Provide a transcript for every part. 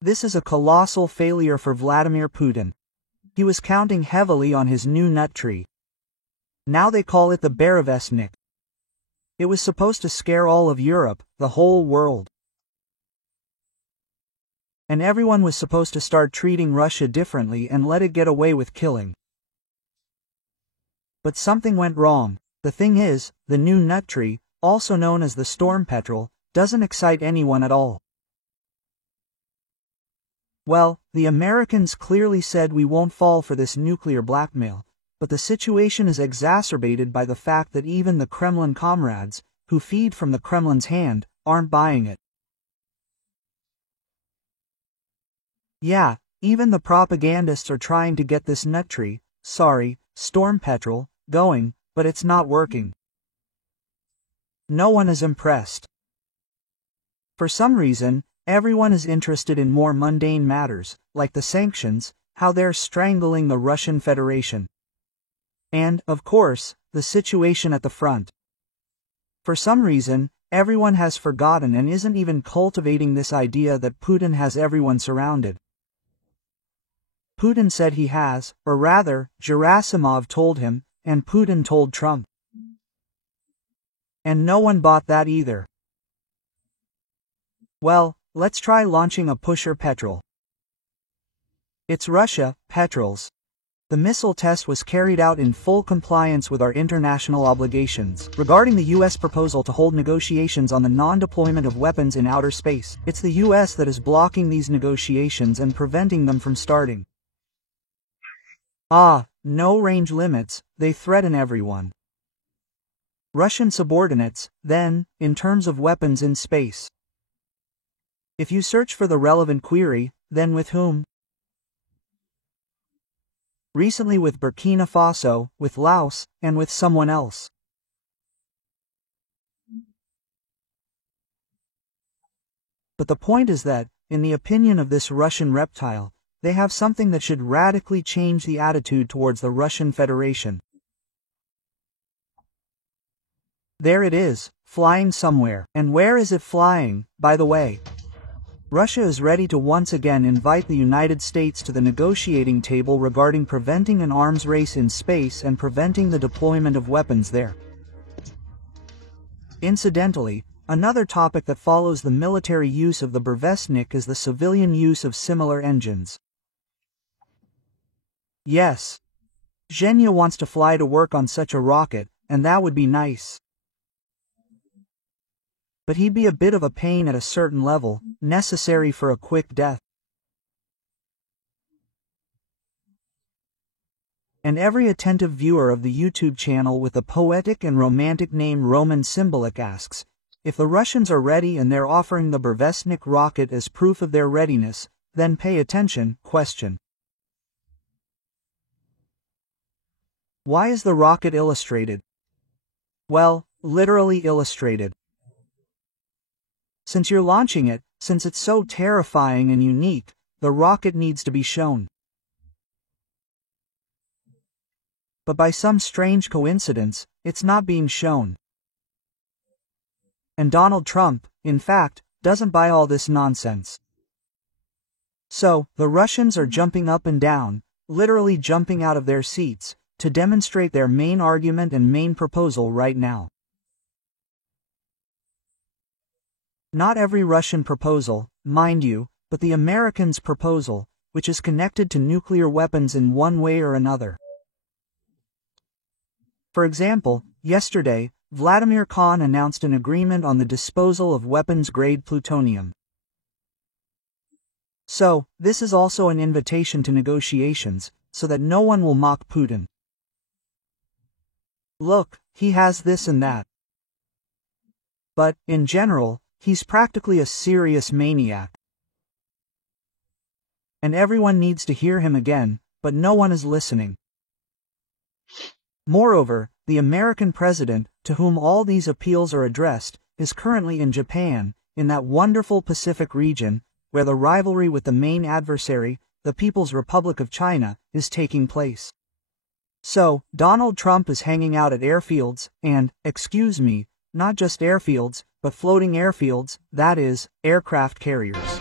This is a colossal failure for Vladimir Putin. He was counting heavily on his new nut tree. Now they call it the БУРЕВЕСНІК. It was supposed to scare all of Europe, the whole world. And everyone was supposed to start treating Russia differently and let it get away with killing. But something went wrong. The thing is, the new nut tree, also known as the storm petrel, doesn't excite anyone at all. Well, the Americans clearly said we won't fall for this nuclear blackmail, but the situation is exacerbated by the fact that even the Kremlin comrades, who feed from the Kremlin's hand, aren't buying it. Yeah, even the propagandists are trying to get this nut tree, storm petrel, going, but it's not working. No one is impressed. For some reason, everyone is interested in more mundane matters, like the sanctions, how they're strangling the Russian Federation. And, of course, the situation at the front. For some reason, everyone has forgotten and isn't even cultivating this idea that Putin has everyone surrounded. Putin said he has, or rather, Gerasimov told him, and Putin told Trump. And no one bought that either. Well, let's try launching a pusher petrel. It's Russia, petrels. The missile test was carried out in full compliance with our international obligations. Regarding the U.S. proposal to hold negotiations on the non-deployment of weapons in outer space, it's the U.S. that is blocking these negotiations and preventing them from starting. No range limits, they threaten everyone. Russian subordinates, then, in terms of weapons in space. If you search for the relevant query, then with whom? Recently with Burkina Faso, with Laos, and with someone else. But the point is that, in the opinion of this Russian reptile, they have something that should radically change the attitude towards the Russian Federation. There it is, flying somewhere. And where is it flying, by the way? Russia is ready to once again invite the United States to the negotiating table regarding preventing an arms race in space and preventing the deployment of weapons there. Incidentally, another topic that follows the military use of the БУРЕВЕСНІК is the civilian use of similar engines. Yes. Zhenya wants to fly to work on such a rocket, and that would be nice. But he'd be a bit of a pain at a certain level, necessary for a quick death. And every attentive viewer of the YouTube channel with the poetic and romantic name Romana Cimbalюk asks, if the Russians are ready and they're offering the БУРЕВЕСНІК rocket as proof of their readiness, then pay attention, question. Why is the rocket illustrated? Well, literally illustrated. Since you're launching it, since it's so terrifying and unique, the rocket needs to be shown. But by some strange coincidence, it's not being shown. And Donald Trump, in fact, doesn't buy all this nonsense. So, the Russians are jumping up and down, literally jumping out of their seats, to demonstrate their main argument and main proposal right now. Not every Russian proposal, mind you, but the Americans' proposal, which is connected to nuclear weapons in one way or another. For example, yesterday, Vladimir Khan announced an agreement on the disposal of weapons-grade plutonium. So, this is also an invitation to negotiations, so that no one will mock Putin. Look, he has this and that. But, in general, he's practically a serious maniac. And everyone needs to hear him again, but no one is listening. Moreover, the American president, to whom all these appeals are addressed, is currently in Japan, in that wonderful Pacific region, where the rivalry with the main adversary, the People's Republic of China, is taking place. So, Donald Trump is hanging out at airfields, and, excuse me, not just airfields, but floating airfields, that is, aircraft carriers.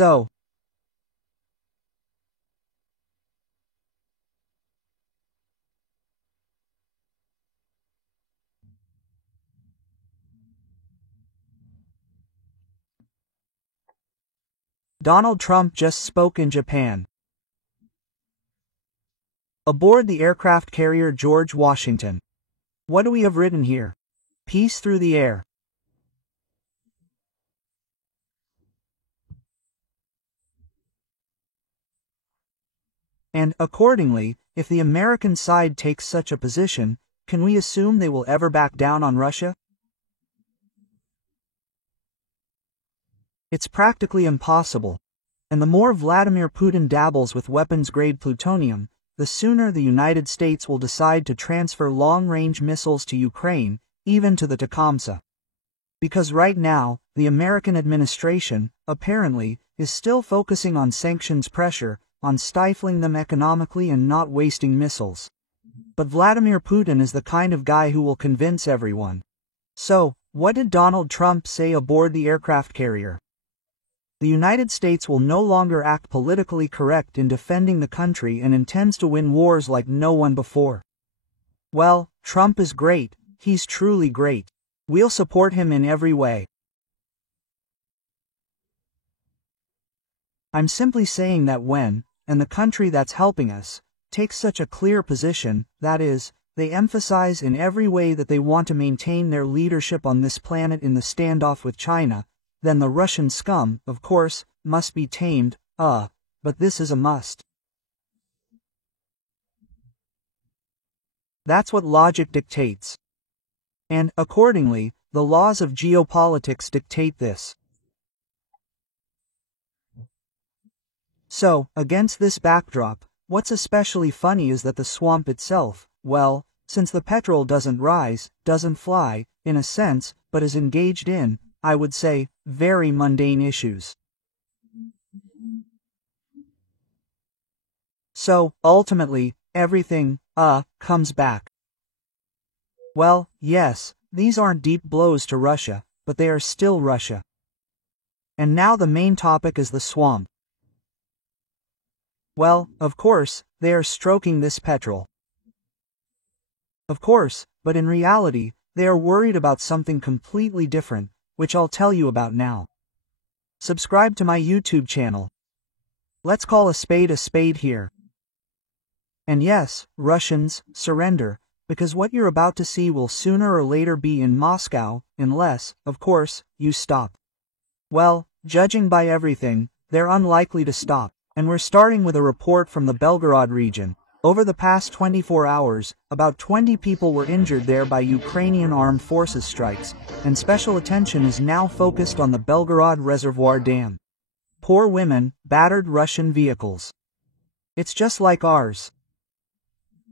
So, Donald Trump just spoke in Japan. Aboard the aircraft carrier George Washington. What do we have written here? Peace through the air. And, accordingly, if the American side takes such a position, can we assume they will ever back down on Russia? It's practically impossible. And the more Vladimir Putin dabbles with weapons-grade plutonium, the sooner the United States will decide to transfer long-range missiles to Ukraine, even to the Tecumseh. Because right now, the American administration, apparently, is still focusing on sanctions pressure, on stifling them economically and not wasting missiles. But Vladimir Putin is the kind of guy who will convince everyone. So, what did Donald Trump say aboard the aircraft carrier? The United States will no longer act politically correct in defending the country and intends to win wars like no one before. Well, Trump is great, he's truly great. We'll support him in every way. I'm simply saying that when, and the country that's helping us, takes such a clear position, that is, they emphasize in every way that they want to maintain their leadership on this planet in the standoff with China, then the Russian scum, of course, must be tamed, but this is a must. That's what logic dictates. And, accordingly, the laws of geopolitics dictate this. So, against this backdrop, what's especially funny is that the swamp itself, well, since the petrol doesn't rise, doesn't fly, in a sense, but is engaged in, I would say, very mundane issues. So, ultimately, everything, comes back. Well, yes, these aren't deep blows to Russia, but they are still Russia. And now the main topic is the swamp. Well, of course, they are stroking this petrol. Of course, but in reality, they are worried about something completely different, which I'll tell you about now. Subscribe to my YouTube channel. Let's call a spade here. And yes, Russians, surrender, because what you're about to see will sooner or later be in Moscow, unless, of course, you stop. Well, judging by everything, they're unlikely to stop, and we're starting with a report from the Belgorod region. Over the past 24 hours, about 20 people were injured there by Ukrainian armed forces strikes, and special attention is now focused on the Belgorod Reservoir Dam. Poor women, battered Russian vehicles. It's just like ours.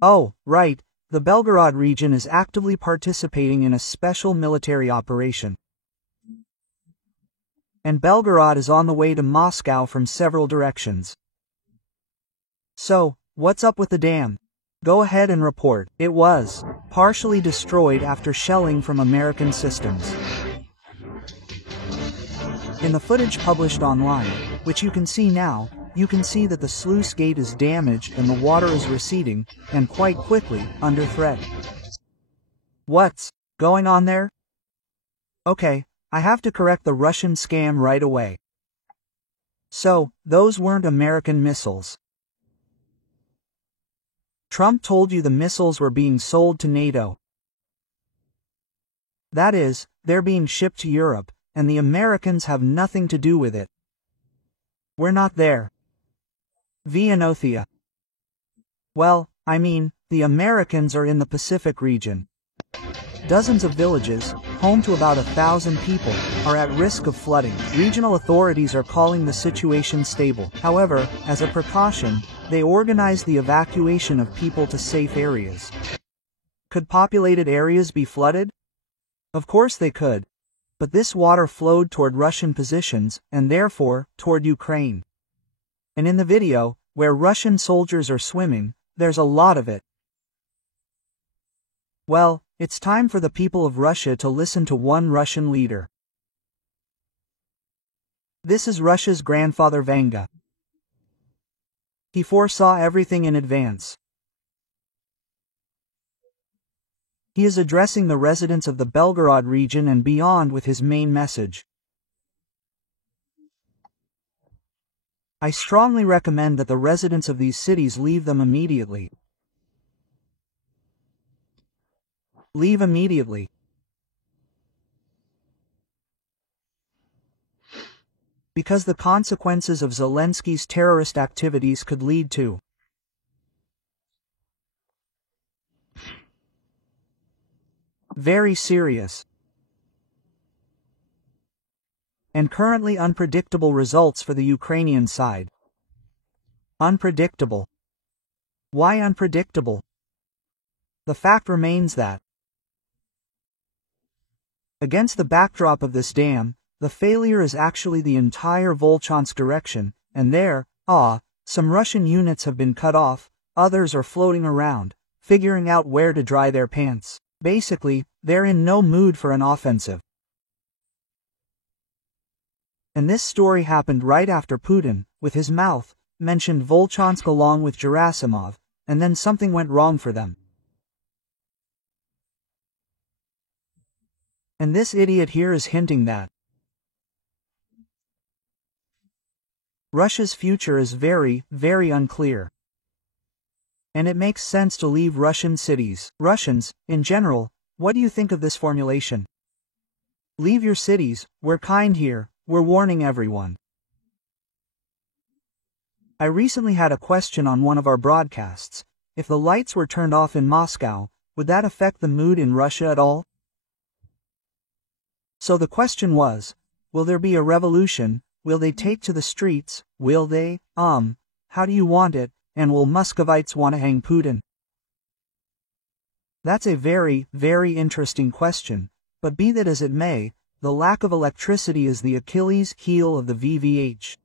Oh, right, the Belgorod region is actively participating in a special military operation. And Belgorod is on the way to Moscow from several directions. So, what's up with the dam? Go ahead and report. It was partially destroyed after shelling from American systems. In the footage published online, which you can see now, you can see that the sluice gate is damaged and the water is receding, and quite quickly, under threat. What's going on there? Okay, I have to correct the Russian scam right away. So, those weren't American missiles. Trump told you the missiles were being sold to NATO. That is, they're being shipped to Europe, and the Americans have nothing to do with it. We're not there. Vianothia. Well, I mean, the Americans are in the Pacific region. Dozens of villages, home to about 1,000 people, are at risk of flooding. Regional authorities are calling the situation stable. However, as a precaution, they organize the evacuation of people to safe areas. Could populated areas be flooded? Of course they could. But this water flowed toward Russian positions, and therefore, toward Ukraine. And in the video, where Russian soldiers are swimming, there's a lot of it. Well, it's time for the people of Russia to listen to one Russian leader. This is Russia's grandfather Vanga. He foresaw everything in advance. He is addressing the residents of the Belgorod region and beyond with his main message. I strongly recommend that the residents of these cities leave them immediately. Leave immediately. Because the consequences of Zelensky's terrorist activities could lead to very serious and currently unpredictable results for the Ukrainian side. Unpredictable. Why unpredictable? The fact remains that, against the backdrop of this dam, the failure is actually the entire Volchansk direction, and there, some Russian units have been cut off, others are floating around, figuring out where to dry their pants. Basically, they're in no mood for an offensive. And this story happened right after Putin, with his mouth, mentioned Volchansk along with Gerasimov, and then something went wrong for them. And this idiot here is hinting that Russia's future is very, very unclear. And it makes sense to leave Russian cities. Russians, in general, what do you think of this formulation? Leave your cities, we're kind here, we're warning everyone. I recently had a question on one of our broadcasts. If the lights were turned off in Moscow, would that affect the mood in Russia at all? So the question was, will there be a revolution? Will they take to the streets? Will they? How do you want it? And will Muscovites want to hang Putin? That's a very, very interesting question, but be that as it may, the lack of electricity is the Achilles heel of the VVH.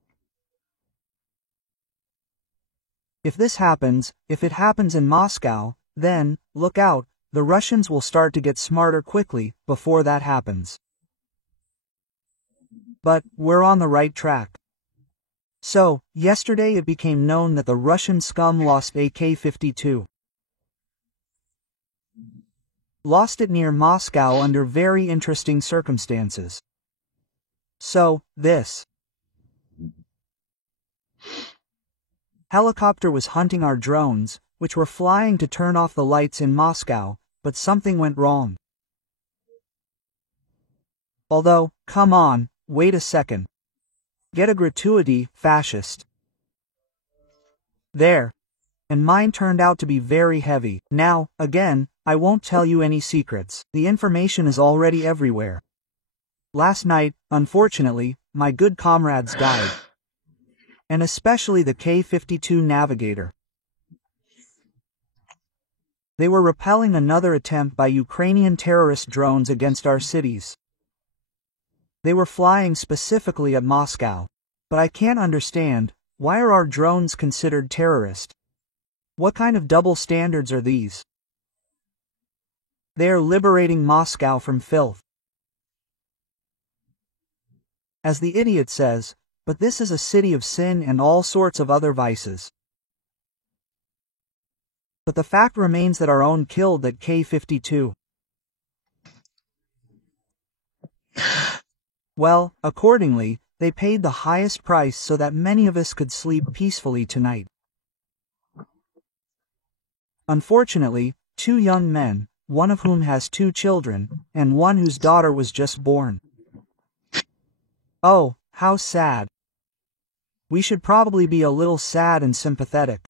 If this happens, if it happens in Moscow, then, look out, the Russians will start to get smarter quickly, before that happens. But, we're on the right track. So, yesterday it became known that the Russian scum lost AK-52. Lost it near Moscow under very interesting circumstances. So, this helicopter was hunting our drones, which were flying to turn off the lights in Moscow, but something went wrong. Although, come on, wait a second. Get a gratuity, fascist. There. And mine turned out to be very heavy. Now, again, I won't tell you any secrets. The information is already everywhere. Last night, unfortunately, my good comrades died. And especially the K-52 navigator. They were repelling another attempt by Ukrainian terrorist drones against our cities. They were flying specifically at Moscow. But I can't understand, why are our drones considered terrorist? What kind of double standards are these? They are liberating Moscow from filth. As the idiot says, but this is a city of sin and all sorts of other vices. But the fact remains that our own killed that K-52. Well, accordingly, they paid the highest price so that many of us could sleep peacefully tonight. Unfortunately, 2 young men, one of whom has 2 children, and one whose daughter was just born. Oh, how sad. We should probably be a little sad and sympathetic.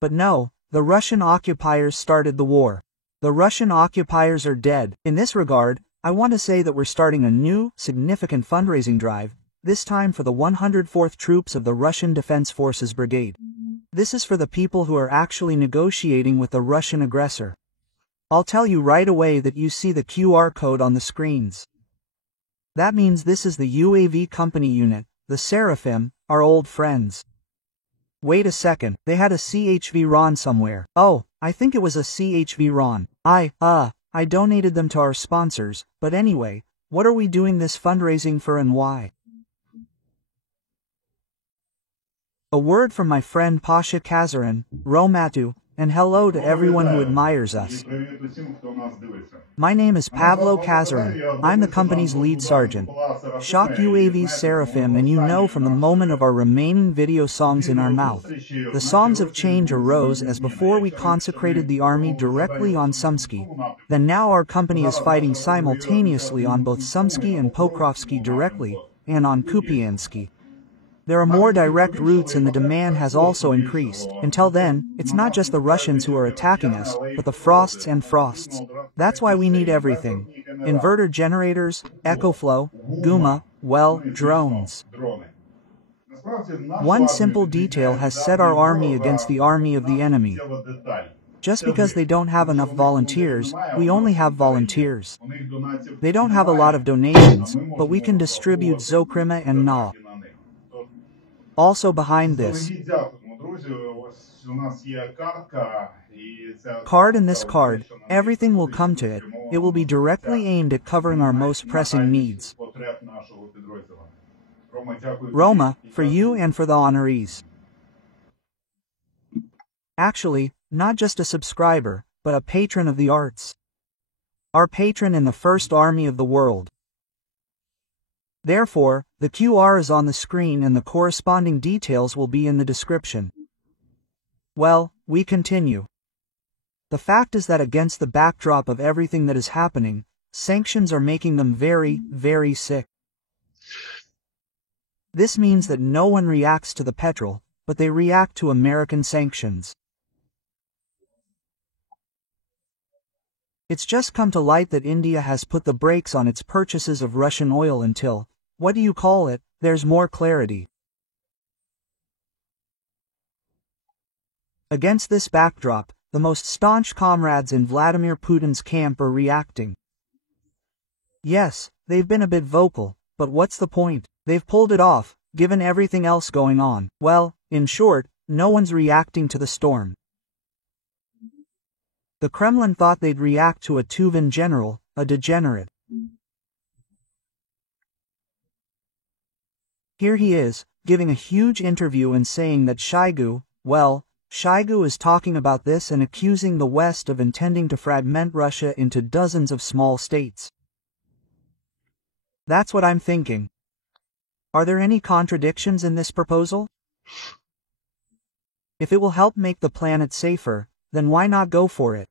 But no, the Russian occupiers started the war. The Russian occupiers are dead. In this regard, I want to say that we're starting a new, significant fundraising drive, this time for the 104th Troops of the Russian Defense Forces Brigade. This is for the people who are actually negotiating with the Russian aggressor. I'll tell you right away that you see the QR code on the screens. That means this is the UAV company unit, the Seraphim, our old friends. Wait a second, they had a CHV RON somewhere. Oh, I think it was a CHV RON. I donated them to our sponsors, but anyway, what are we doing this fundraising for and why? A word from my friend Pasha Kazaran, Romatu, and hello to everyone who admires us. My name is Pavlo Kazaran. I'm the company's lead sergeant. Shock UAV's Seraphim, and you know from the moment of our remaining video songs in our mouth. The songs of change arose as before we consecrated the army directly on Sumsky. Then now our company is fighting simultaneously on both Sumsky and Pokrovsky directly, and on Kupiansky. There are more direct routes and the demand has also increased. Until then, it's not just the Russians who are attacking us, but the Frosts and Frosts. That's why we need everything. Inverter generators, EcoFlow, Guma, well, drones. One simple detail has set our army against the army of the enemy. Just because they don't have enough volunteers, we only have volunteers. They don't have a lot of donations, but we can distribute Zokrima and Na. Also behind this card and this card, everything will come to it. It will be directly aimed at covering our most pressing needs. Roma, for you and for the honorees. Actually, not just a subscriber, but a patron of the arts. Our patron in the First Army of the world. Therefore, the QR is on the screen and the corresponding details will be in the description. Well, we continue. The fact is that against the backdrop of everything that is happening, sanctions are making them very, very sick. This means that no one reacts to the petrol, but they react to American sanctions. It's just come to light that India has put the brakes on its purchases of Russian oil until, what do you call it, there's more clarity. Against this backdrop, the most staunch comrades in Vladimir Putin's camp are reacting. Yes, they've been a bit vocal, but what's the point? They've pulled it off, given everything else going on. Well, in short, no one's reacting to the storm. The Kremlin thought they'd react to a Tuvan general, a degenerate. Here he is, giving a huge interview and saying that Shoigu is talking about this and accusing the West of intending to fragment Russia into dozens of small states. That's what I'm thinking. Are there any contradictions in this proposal? If it will help make the planet safer, then why not go for it?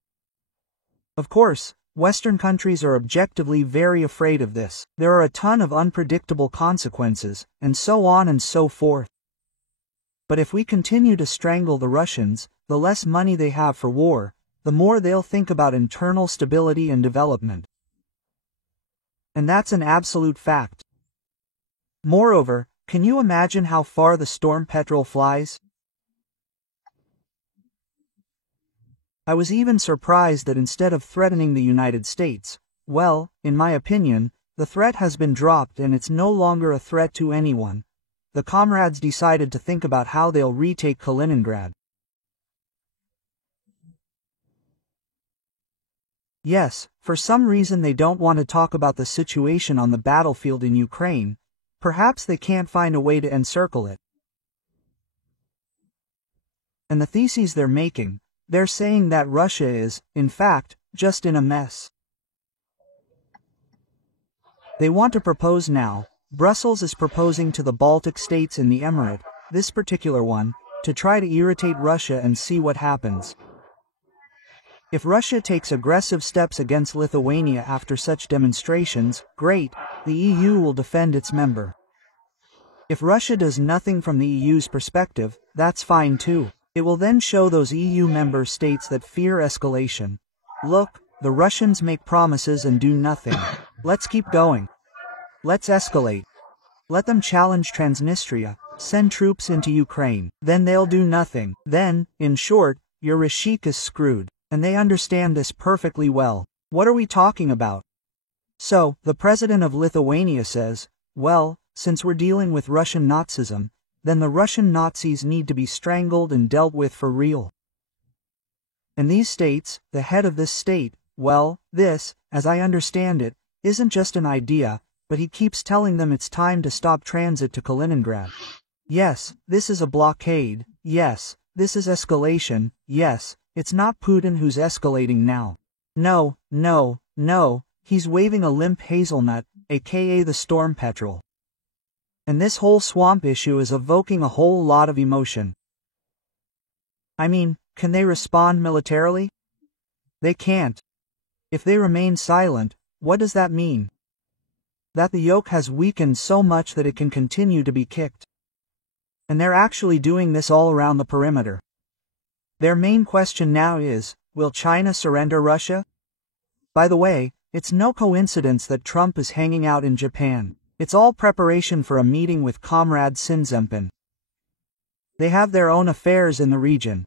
Of course, Western countries are objectively very afraid of this. There are a ton of unpredictable consequences, and so on and so forth. But if we continue to strangle the Russians, the less money they have for war, the more they'll think about internal stability and development. And that's an absolute fact. Moreover, can you imagine how far the storm petrol flies? I was even surprised that instead of threatening the United States, well, in my opinion, the threat has been dropped and it's no longer a threat to anyone. The comrades decided to think about how they'll retake Kaliningrad. Yes, for some reason they don't want to talk about the situation on the battlefield in Ukraine. Perhaps they can't find a way to encircle it. And the theses they're making, they're saying that Russia is, in fact, just in a mess. They want to propose now. Brussels is proposing to the Baltic states in the Emirate, this particular one, to try to irritate Russia and see what happens. If Russia takes aggressive steps against Lithuania after such demonstrations, great, the EU will defend its member. If Russia does nothing from the EU's perspective, that's fine too. It will then show those EU member states that fear escalation. Look, the Russians make promises and do nothing. Let's keep going. Let's escalate. Let them challenge Transnistria, send troops into Ukraine. Then they'll do nothing. Then, in short, your Rashik is screwed. And they understand this perfectly well. What are we talking about? So, the president of Lithuania says, well, since we're dealing with Russian Nazism, then the Russian Nazis need to be strangled and dealt with for real. And these states, the head of this state, well, this, as I understand it, isn't just an idea, but he keeps telling them it's time to stop transit to Kaliningrad. Yes, this is a blockade. Yes, this is escalation. Yes, it's not Putin who's escalating now. No, no, no, he's waving a limp hazelnut, aka the storm petrel. And this whole swamp issue is evoking a whole lot of emotion. I mean, can they respond militarily? They can't. If they remain silent, what does that mean? That the yoke has weakened so much that it can continue to be kicked. And they're actually doing this all around the perimeter. Their main question now is, will China surrender Russia? By the way, it's no coincidence that Trump is hanging out in Japan. It's all preparation for a meeting with Comrade Xi Jinping. They have their own affairs in the region.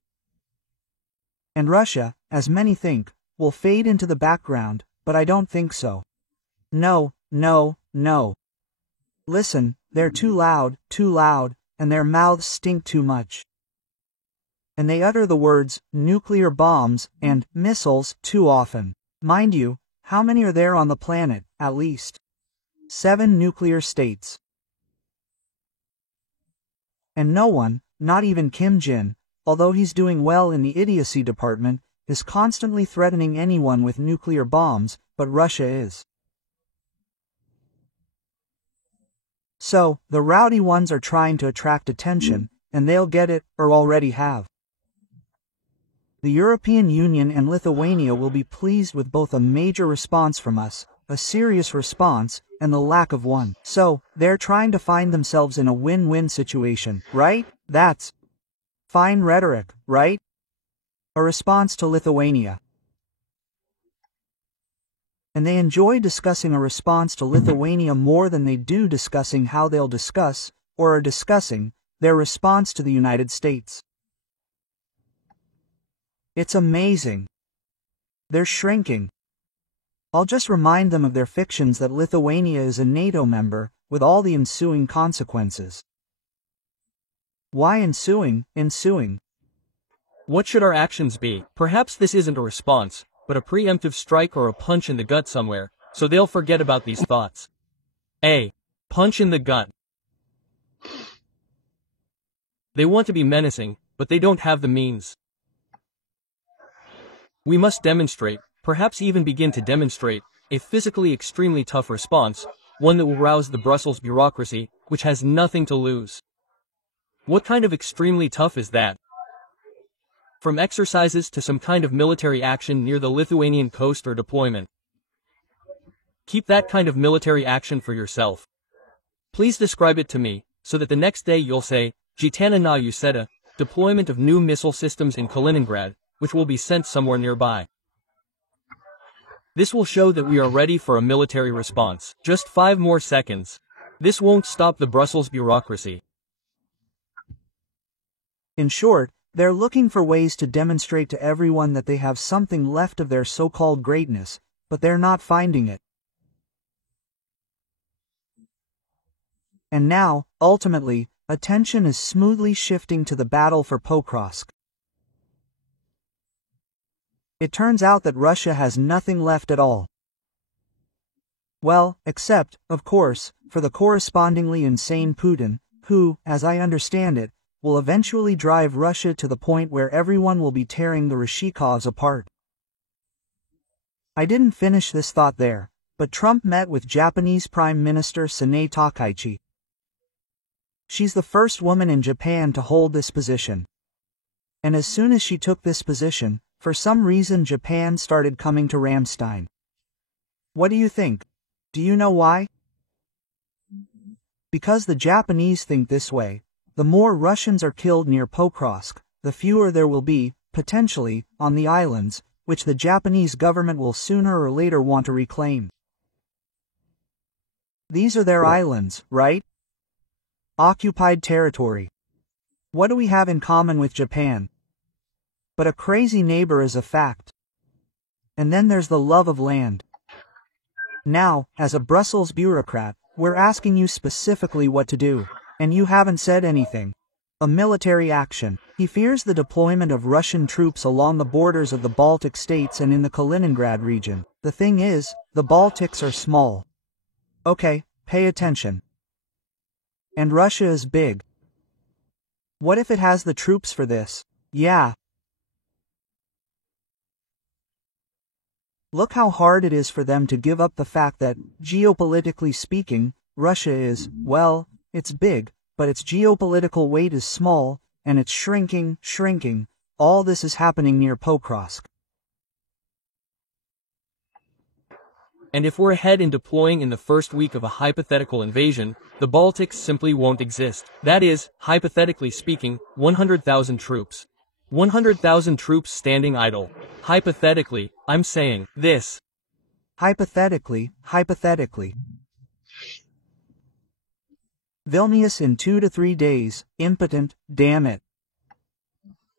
And Russia, as many think, will fade into the background, but I don't think so. No, no, no. Listen, they're too loud, and their mouths stink too much. And they utter the words, nuclear bombs, and missiles, too often. Mind you, how many are there on the planet, at least? 7 nuclear states. And no one, not even Kim Jin, although he's doing well in the idiocy department, is constantly threatening anyone with nuclear bombs, but Russia is. So, the rowdy ones are trying to attract attention, and they'll get it, or already have. The European Union and Lithuania will be pleased with both a major response from us, a serious response, and the lack of one. So, they're trying to find themselves in a win-win situation, right? That's fine rhetoric, right? A response to Lithuania. And they enjoy discussing a response to Lithuania more than they do discussing how they'll discuss, or are discussing, their response to the United States. It's amazing. They're shrinking. I'll just remind them of their fictions that Lithuania is a NATO member, with all the ensuing consequences. Why ensuing? What should our actions be? Perhaps this isn't a response, but a preemptive strike or a punch in the gut somewhere, so they'll forget about these thoughts. A. Punch in the gut. They want to be menacing, but they don't have the means. We must demonstrate, perhaps even begin to demonstrate, a physically extremely tough response, one that will rouse the Brussels bureaucracy, which has nothing to lose. What kind of extremely tough is that? From exercises to some kind of military action near the Lithuanian coast or deployment. Keep that kind of military action for yourself. Please describe it to me, so that the next day you'll say, Gitana na Useta, deployment of new missile systems in Kaliningrad, which will be sent somewhere nearby. This will show that we are ready for a military response. Just 5 more seconds. This won't stop the Brussels bureaucracy. In short, they're looking for ways to demonstrate to everyone that they have something left of their so-called greatness, but they're not finding it. And now, ultimately, attention is smoothly shifting to the battle for Pokrovsk. It turns out that Russia has nothing left at all. Well, except, of course, for the correspondingly insane Putin, who, as I understand it, will eventually drive Russia to the point where everyone will be tearing the Rashikovs apart. I didn't finish this thought there, but Trump met with Japanese Prime Minister Sanae Takaichi. She's the first woman in Japan to hold this position. And as soon as she took this position, for some reason Japan started coming to Ramstein. What do you think? Do you know why? Because the Japanese think this way. The more Russians are killed near Pokrovsk, the fewer there will be, potentially, on the islands, which the Japanese government will sooner or later want to reclaim. These are their islands, right? Occupied territory. What do we have in common with Japan? But a crazy neighbor is a fact. And then there's the love of land. Now, as a Brussels bureaucrat, we're asking you specifically what to do. And you haven't said anything. A military action. He fears the deployment of Russian troops along the borders of the Baltic states and in the Kaliningrad region. The thing is, the Baltics are small. Okay, pay attention. And Russia is big. What if it has the troops for this? Yeah. Look how hard it is for them to give up the fact that, geopolitically speaking, Russia is, well, it's big, but its geopolitical weight is small, and it's shrinking. All this is happening near Pokrovsk. And if we're ahead in deploying in the first week of a hypothetical invasion, the Baltics simply won't exist. That is, hypothetically speaking, 100,000 troops. 100,000 troops standing idle. Hypothetically, I'm saying this. Hypothetically. Vilnius in 2 to 3 days, impotent, damn it.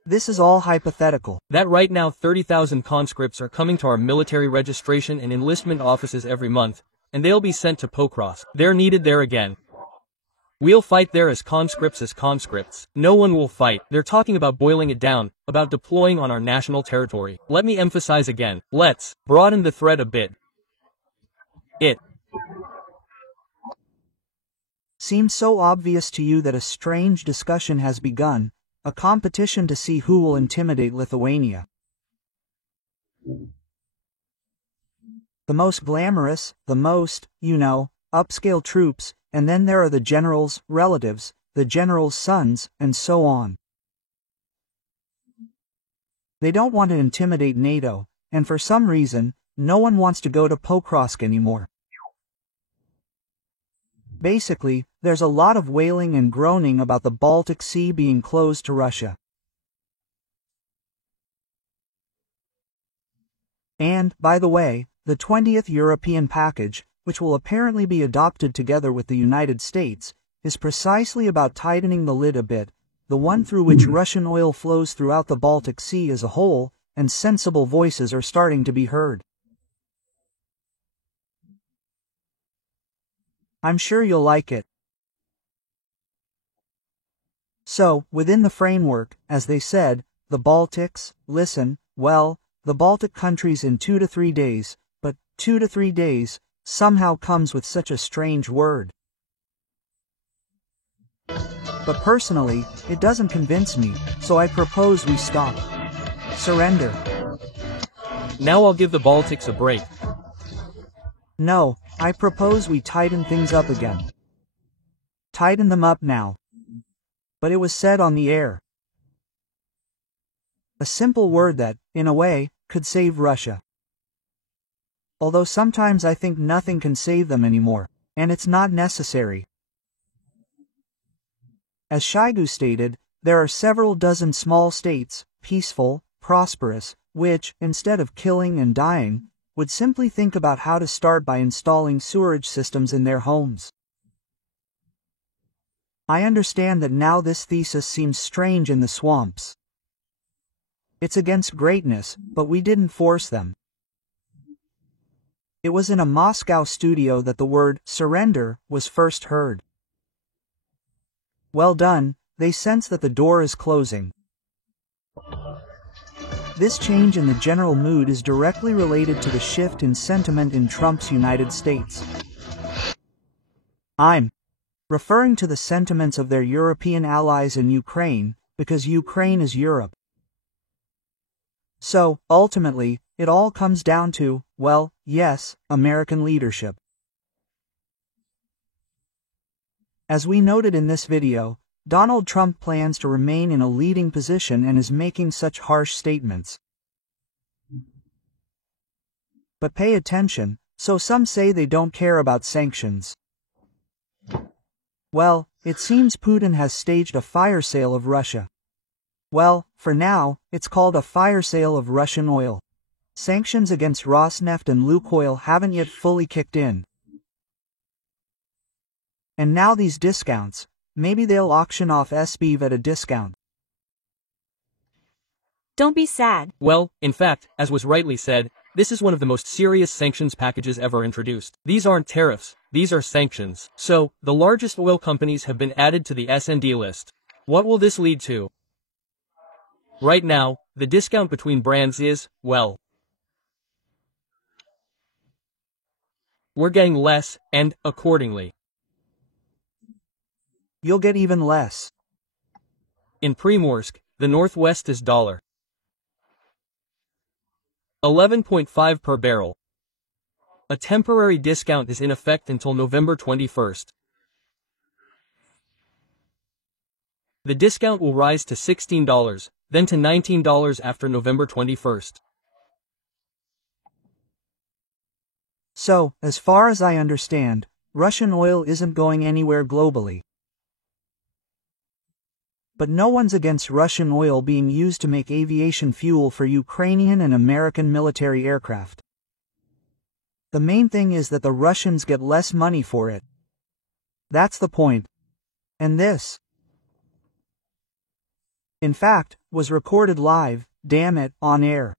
This is all hypothetical. That right now 30,000 conscripts are coming to our military registration and enlistment offices every month, and they'll be sent to Pokrovsk. They're needed there again. We'll fight there as conscripts. No one will fight. They're talking about boiling it down, about deploying on our national territory. Let me emphasize again. Let's broaden the thread a bit. It seems so obvious to you that a strange discussion has begun, a competition to see who will intimidate Lithuania. The most glamorous, the most, upscale troops, and then there are the generals' relatives, the generals' sons, and so on. They don't want to intimidate NATO, and for some reason, no one wants to go to Pokrovsk anymore. Basically, there's a lot of wailing and groaning about the Baltic Sea being closed to Russia. And, by the way, the 20th European package, which will apparently be adopted together with the United States, is precisely about tightening the lid a bit, the one through which Russian oil flows throughout the Baltic Sea as a whole, and sensible voices are starting to be heard. I'm sure you'll like it. So, within the framework, as they said, the Baltics, listen, well, the Baltic countries in 2 to 3 days, but 2 to 3 days, somehow comes with such a strange word. But personally, it doesn't convince me, so I propose we stop. Surrender. Now I'll give the Baltics a break. No, I propose we tighten things up again. Tighten them up now. But it was said on the air. A simple word that, in a way, could save Russia. Although sometimes I think nothing can save them anymore, and it's not necessary. As Shoigu stated, there are several dozen small states, peaceful, prosperous, which, instead of killing and dying, would simply think about how to start by installing sewerage systems in their homes. I understand that now this thesis seems strange in the swamps. It's against greatness, but we didn't force them. It was in a Moscow studio that the word surrender was first heard. Well done, they sense that the door is closing. This change in the general mood is directly related to the shift in sentiment in Trump's United States. I'm referring to the sentiments of their European allies in Ukraine, because Ukraine is Europe. So, ultimately, it all comes down to, well, yes, American leadership. As we noted in this video, Donald Trump plans to remain in a leading position and is making such harsh statements. But pay attention, so some say they don't care about sanctions. Well, it seems Putin has staged a fire sale of Russia. Well, for now, it's called a fire sale of Russian oil. Sanctions against Rosneft and Lukoil haven't yet fully kicked in. And now these discounts, maybe they'll auction off SBV at a discount. Don't be sad. Well, in fact, as was rightly said, this is one of the most serious sanctions packages ever introduced. These aren't tariffs, these are sanctions. So, the largest oil companies have been added to the S&D list. What will this lead to? Right now, the discount between brands is, well, we're getting less, and, accordingly, you'll get even less. In Primorsk, the Northwest is $11.5 per barrel. A temporary discount is in effect until November 21st. The discount will rise to $16, then to $19 after November 21st. So, as far as I understand, Russian oil isn't going anywhere globally. But no one's against Russian oil being used to make aviation fuel for Ukrainian and American military aircraft. The main thing is that the Russians get less money for it. That's the point. And this, in fact, was recorded live, damn it, on air.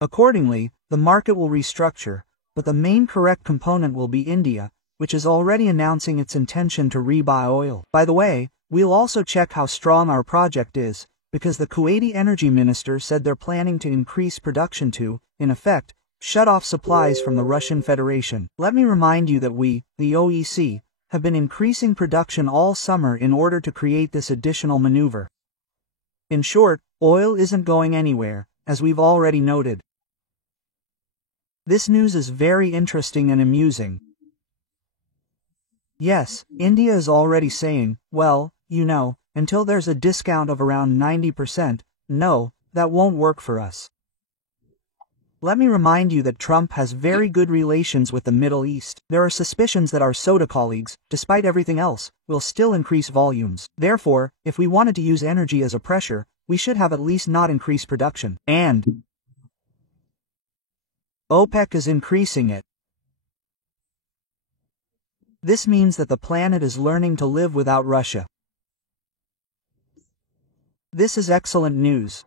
Accordingly, the market will restructure, but the main correct component will be India, which is already announcing its intention to rebuy oil. By the way, we'll also check how strong our project is, because the Kuwaiti energy minister said they're planning to increase production to, in effect, shut off supplies from the Russian Federation. Let me remind you that we, the OEC, have been increasing production all summer in order to create this additional maneuver. In short, oil isn't going anywhere, as we've already noted. This news is very interesting and amusing. Yes, India is already saying, well, you know, until there's a discount of around 90%, no, that won't work for us. Let me remind you that Trump has very good relations with the Middle East. There are suspicions that our soda colleagues, despite everything else, will still increase volumes. Therefore, if we wanted to use energy as a pressure, we should have at least not increased production. And OPEC is increasing it. This means that the planet is learning to live without Russia. This is excellent news.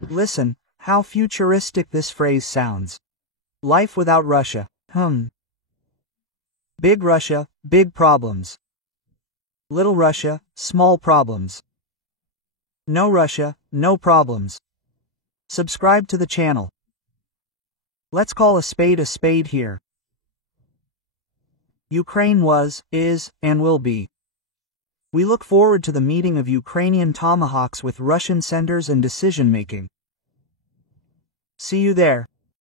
Listen, how futuristic this phrase sounds. Life without Russia. Big Russia, big problems. Little Russia, small problems. No Russia, no problems. Subscribe to the channel. Let's call a spade here. Ukraine was, is, and will be. We look forward to the meeting of Ukrainian tomahawks with Russian senders and decision-making. See you there.